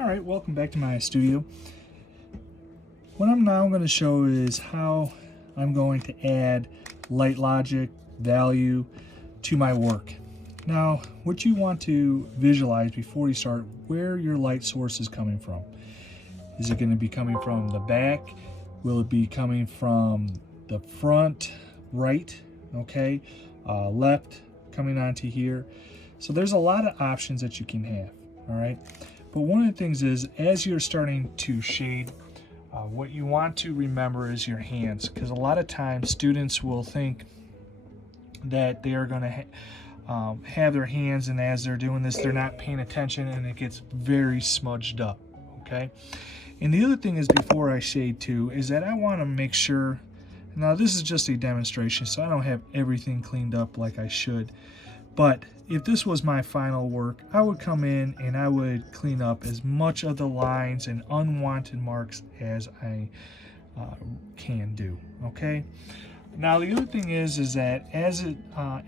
Alright, welcome back to my studio. What I'm now going to show is how I'm going to add light logic, value to my work. Now, what you want to visualize before you start, where your light source is coming from. Is it going to be coming from the back? Will it be coming from the front, right, okay, left, coming onto here? So there's a lot of options that you can have, all right? But one of the things is, as you're starting to shade, what you want to remember is your hands, because a lot of times students will think that they are going to have their hands, and as they're doing this, they're not paying attention, and it gets very smudged up, okay? And the other thing is, before I shade too, is that I want to make sure, now this is just a demonstration, so I don't have everything cleaned up like I should, but if this was my final work, I would come in and I would clean up as much of the lines and unwanted marks as I can do, okay? Now the other thing is that as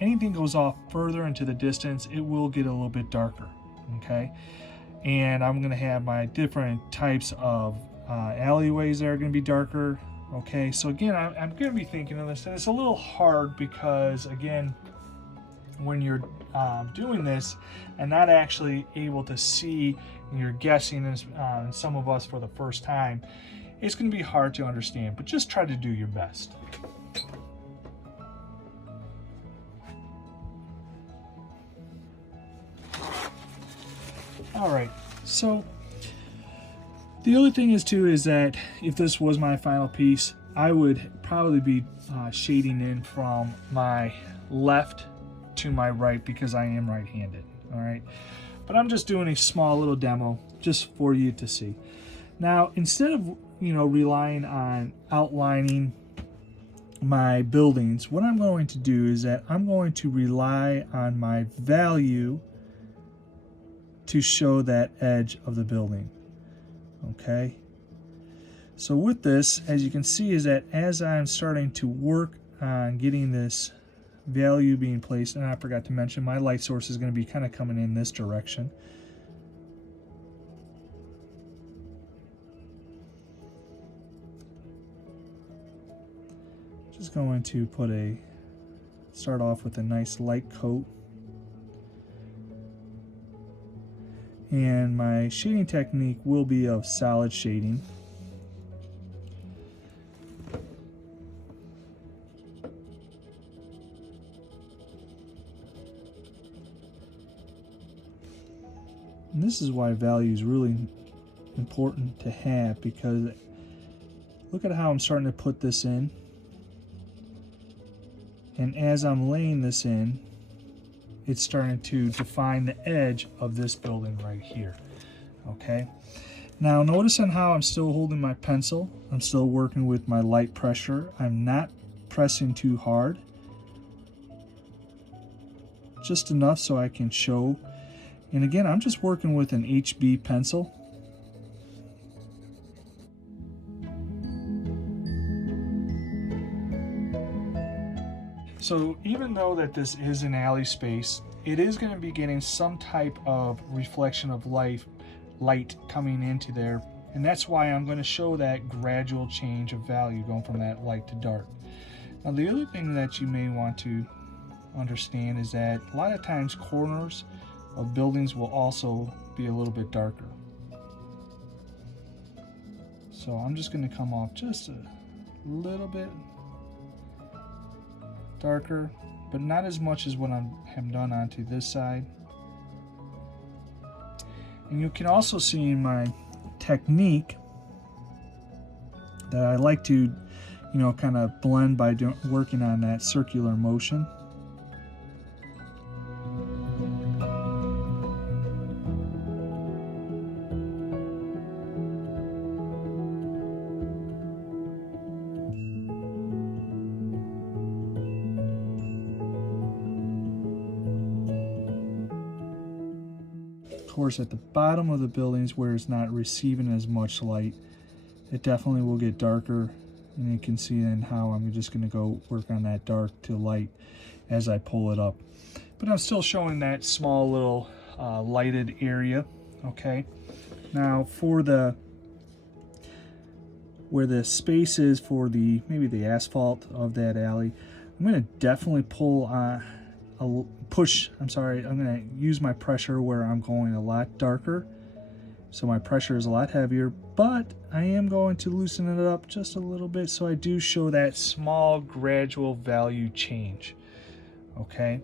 anything goes off further into the distance, it will get a little bit darker, okay? And I'm gonna have my different types of alleyways that are gonna be darker, okay? So again, I'm gonna be thinking of this, and it's a little hard because, again, when you're doing this and not actually able to see, and you're guessing this, some of us for the first time, it's going to be hard to understand, but just try to do your best. All right, so the other thing is too is that if this was my final piece, I would probably be shading in from my left to my right, because I am right-handed, all right? But I'm just doing a small little demo just for you to see. Now, instead of, relying on outlining my buildings, what I'm going to do is that I'm going to rely on my value to show that edge of the building, okay? So with this, as you can see, is that as I'm starting to work on getting this value being placed, and I forgot to mention, my light source is going to be kind of coming in this direction. Just going to start off with a nice light coat. And my shading technique will be of solid shading. And this is why value is really important to have, because look at how I'm starting to put this in. And as I'm laying this in, it's starting to define the edge of this building right here, okay? Now notice on how I'm still holding my pencil. I'm still working with my light pressure. I'm not pressing too hard. Just enough so I can show. And again, I'm just working with an HB pencil. So even though that this is an alley space, it is going to be getting some type of reflection of light coming into there. And that's why I'm going to show that gradual change of value going from that light to dark. Now the other thing that you may want to understand is that a lot of times corners of buildings will also be a little bit darker. So I'm just going to come off just a little bit darker, but not as much as what I have done onto this side. And you can also see in my technique that I like to, kind of blend by working on that circular motion. Of course, at the bottom of the buildings where it's not receiving as much light, it definitely will get darker, and you can see then how I'm just going to go work on that dark to light as I pull it up. But I'm still showing that small little lighted area, okay? Now for the where the space is for the maybe the asphalt of that alley, I'm going to definitely I'm going to use my pressure where I'm going a lot darker. So my pressure is a lot heavier, but I am going to loosen it up just a little bit so I do show that small gradual value change. Okay.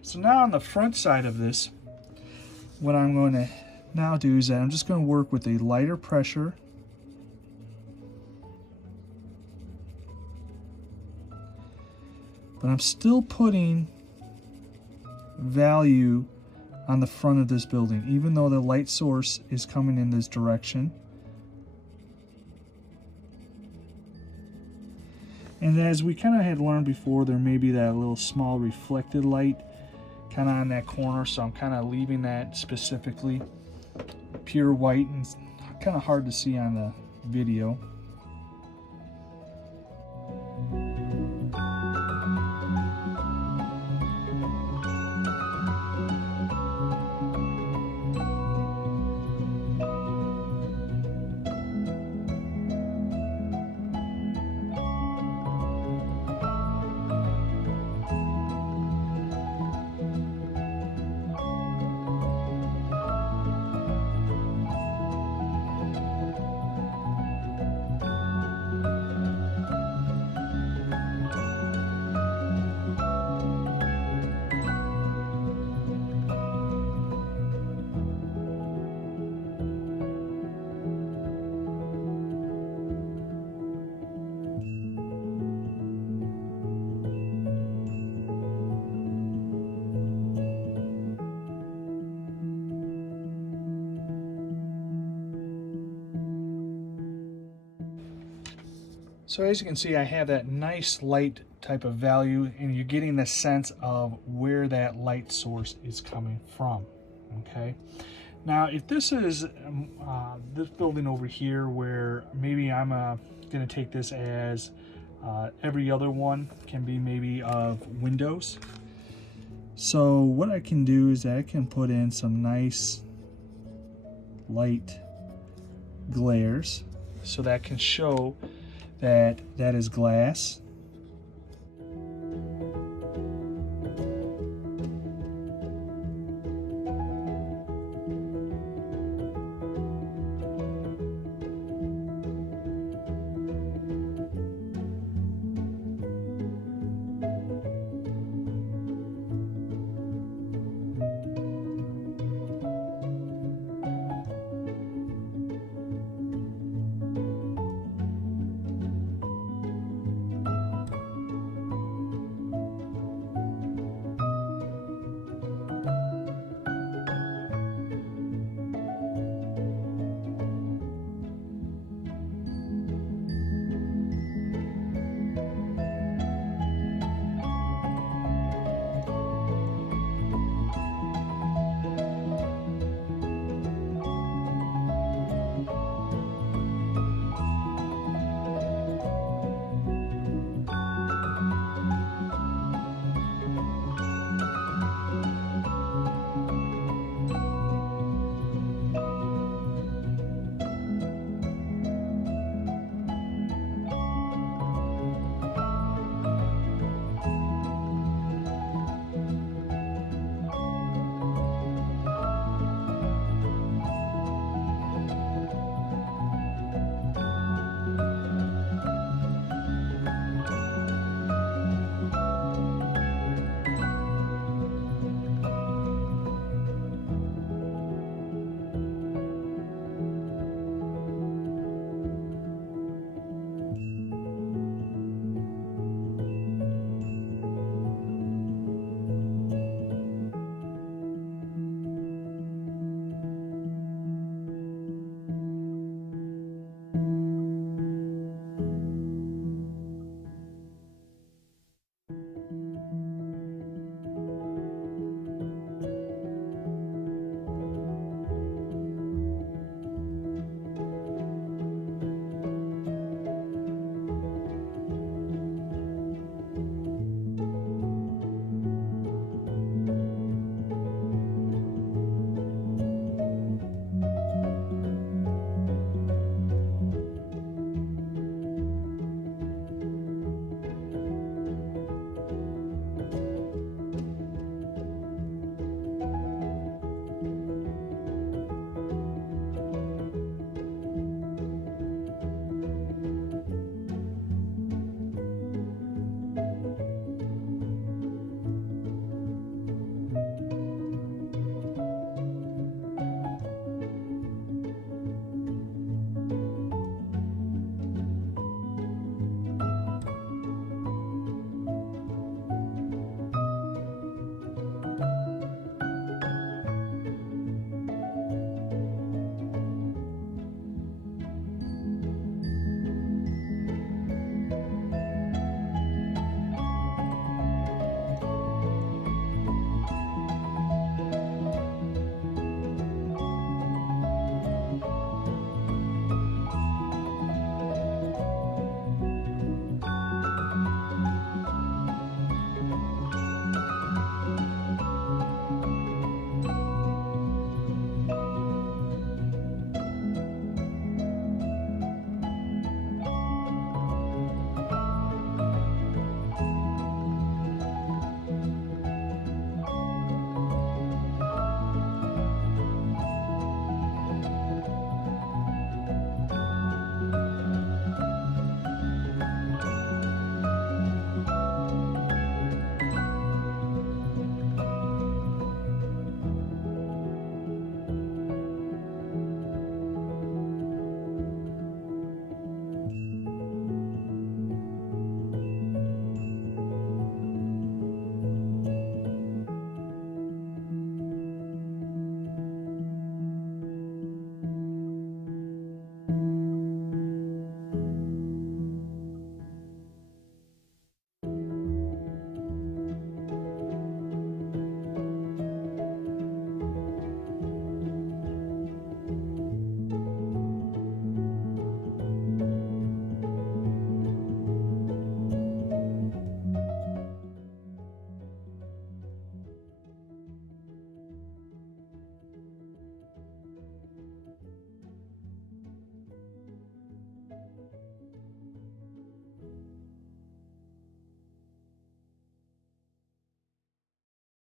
So now on the front side of this, what I'm going to now do is that I'm just going to work with a lighter pressure. But I'm still putting value on the front of this building, even though the light source is coming in this direction. And as we kind of had learned before, there may be that little small reflected light kind of on that corner, so I'm kind of leaving that specifically pure white, and it's kind of hard to see on the video. So as you can see, I have that nice light type of value, and you're getting the sense of where that light source is coming from. Okay. Now, if this is this building over here, where maybe I'm going to take this as every other one can be maybe of windows. So what I can do is I can put in some nice light glares so that can show that that is glass.